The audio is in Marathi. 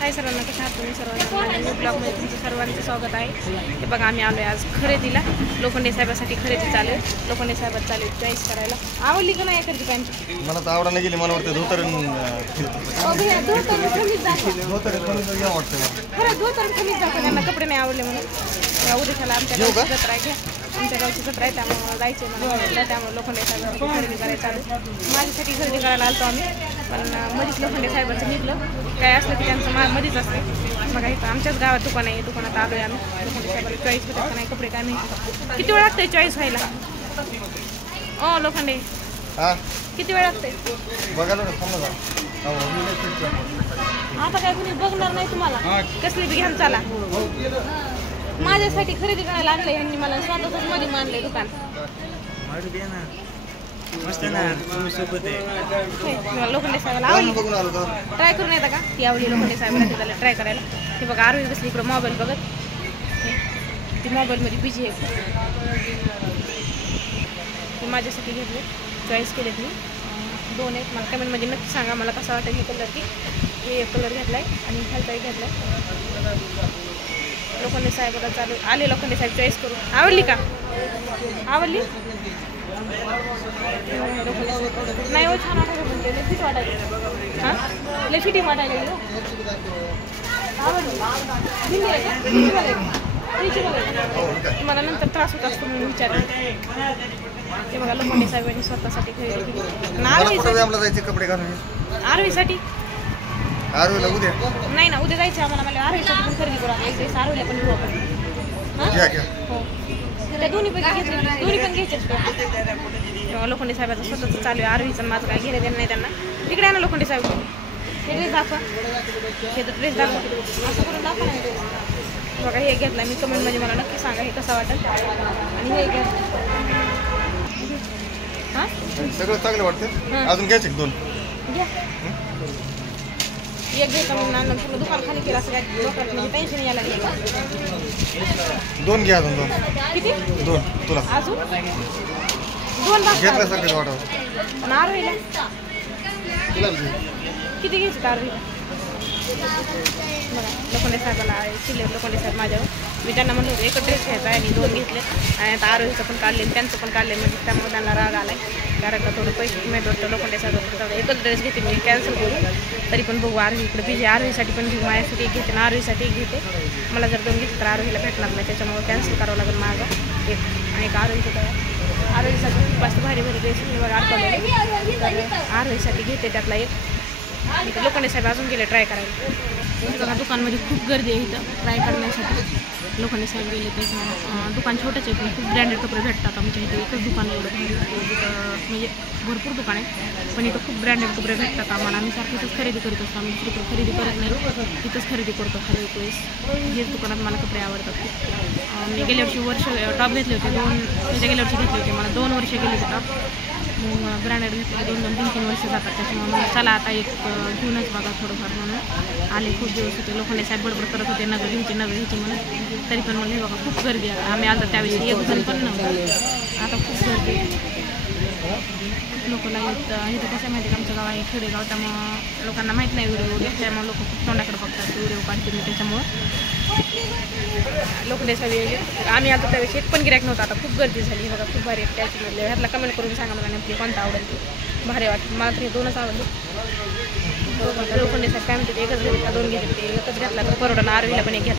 हाय सर्वांना, कशा आहात तुम्ही सर्वांना? न्यू ब्लॉगमध्ये तुमचं सर्वांचं स्वागत आहे. हे बघा, आम्ही आलो आहे आज खरेदीला. लोखंडे साहेबासाठी खरेदी चालू आहे. लोखंडे साहेबात चालू आहे चॉईस करायला. आवडली का नाही एखादी पॅन्ट? मला तर आवडा नाही गेली. मला वाटतं धोतर त्यांना कपडे नाही आवडले म्हणून उद्याला आमच्या गावची जत्रा आहे. आमच्या गावची जत्रा आहे, त्यामुळे जायचे मला. त्यामुळे लोखंडे साहेबांची खरेदी करायला चालू. माझ्यासाठी खरेदी करायला आलतो आम्ही, पण मध्येच लोखंडे साहेबांचं निघलं. काय असलं की त्यांचं मध्येच असते. बघा इथं आमच्याच गावात दुकान आहे, दुकानात आलो आहे आम्ही. लोखंडे साहेबाला चॉईस होतात का नाही कपडे काय माहिती. किती वेळ लागतंय चॉईस व्हायला? ओ लोखंडे, किती वेळ लागतंय बघायला? आता काय कुणी बघणार नाही तुम्हाला. कसली बी घ्याल चाला. माझ्यासाठी खरेदी करायला आणलंय यांनी मला. स्वतःच मध्ये मानलंय दुकान. लोखंडे साहेबाला आवडली, ट्राय करून येतं का? ती आवडली लोखंडे साहेबाला, तिला ट्राय करायला. हे बघा आरोही बसली इकडं मोबाईल बघत. ती मोबाईलमध्ये बिझी आहे. ते माझ्यासाठी घेतले, चॉईस केलेत मी. दोन आहेत. मला कमेंटमध्ये नक्की सांगा मला कसा वाटेल हे कलर. की हे एक कलर घेतला आहे आणि खालचा एक घेतला आहे. लोखंडे साहेबाला चालू आले. लोखंडे साहेब चॉईस करून. आवडली का? आवडली नाही हो, छान वाटायला म्हणते. लय फिट वाटायला. हां, लय फिटिंग वाटायला. मला नंतर त्रास होत असतो म्हणून विचारलं. ते बघा लोखंडे साहेबांनी स्वतःसाठी खरेदी केली. आरवीसाठी उद्या नाही ना, उद्या जायचं आम्हाला. मला आरवीसाठी पण खरेदी करू. आरवीला पण घेऊ आपण. हो, त्या दोन्ही पैकी घेतले, दोन्ही पण घ्यायचे. लोखंडे साहेबाचं स्वतःचं चालू आहे. आरवीचं माझं काय घेणं देणं नाही त्यांना. इकडे आहे ना लोखंडे साहेब. हे ड्रेस दाखवा, हे तर ड्रेस दाखवा. असं करून दाखवा नाही. बघा हे घेतला मी. कमेंटमध्ये मला नक्की सांगा हे कसं वाटेल. आणि हे घेतलं. हां, सगळं चांगलं वाटतं. अजून घ्यायचे दोन घ्या. एक घ्यायचं म्हणून पूर्ण दुकान खाली केलं असं काय लोकांना म्हणजे टेन्शन यायला लागलं. दोन घ्या. अजून दोन. किती? दोन तुला अजून दोन घेतल्यासारखं वाटतं. पण आरवीला किती घ्यायचं आरवीला? बघा लोखंडे साहेबाला चिल्ले लोखंडे साहेब माझ्यावर. मी त्यांना म्हणलं होतं एकच ड्रेस घ्यायचा आहे आणि दोन घेतले. आणि आता आरवीचं पण काढले, त्यांचं पण काढले. म्हणजे त्यामुळे त्यांना राग आला आहे. कारण का थोडं पैसे माहीत वाटतं लोखंडे साहेब. एकच ड्रेस घेते मी, कॅन्सल करू. तरी पण बघू आरवी इकडे बिझी. आरवीसाठी पण घेऊ. माझ्यासाठी एक घेते आणि आरवीसाठी एक घेते. मला जर दोन घेतलं तर आरवीला भेटणार नाही, त्याच्यामुळे कॅन्सल करावं लागेल माझं एक. आणि एक आरवीचं काय आरवीसाठी खूप जास्त भारी भारी ड्रेस बघा अडकवले. आरवीसाठी घेते त्यातला एक. लोखंडे साहेब अजून गेले ट्राय करायला. बघा दुकानमध्ये खूप गर्दी आहे इथं ट्राय करण्यासाठी. लोखंडे साहेब गेले तर दुकान छोटंच आहे, पण खूप ब्रँडेड कपडे भेटतात आमच्या इथे. एकच दुकान एवढं म्हणजे भरपूर दुकान आहे, पण इथं खूप ब्रँडेड कपडे भेटतात आम्हाला. आम्ही सारखं इथंच खरेदी करत असतो. आम्ही दुसरीकडे खरेदी करत नाही, तिथंच खरेदी करतो. खरं वेळेस हेच दुकानात मला कपडे आवडतात खूप. मी गेल्या वर्षी टॉप घेतले होते दोन. गेल्या वर्षी घेतले होते, मला 2 वर्ष गेले होते टॉप. मग ब्रँडेड घेतले 2-2, 3-3 वर्ष जातात. त्याच्यामुळे चला आता एक घेऊनच बघा थोडंफार म्हणून आले. खूप दिवस होते. लोखंडे साहेब बडबड करत होते नगर घ्यायची म्हणून. तरी पण म्हणले बघा खूप गर्दी आहे. आम्ही आलो त्यावेळी एक जण पण नव्हतं. आता खूप गर्दी लोक लागत. इथं कसं माहिती आहे आमचं गाव आहे खेडेगाव, त्यामुळं लोकांना माहीत नाही व्हिडिओ वगैरे. त्यामुळे लोक खूप तोंडाकडे बघतात व्हिडिओ काढते मी. त्याच्यामुळं लोखंडे साहेब आम्ही आता त्यावेळी एक पण गिऱ्हाईक नव्हता. आता खूप गर्दी झाली. बघा खूप भारी त्याची. ह्यातला कमेंट करून सांगा मला नक्की कोणता आवडेल. भारी वाटतं मला तरी दोनच आवडले. लोखंडे साहेब काय म्हणते एकच घेतले का दोन घेतले? एकच घेतला तर परवडा. आरवीला पण एक घेतला.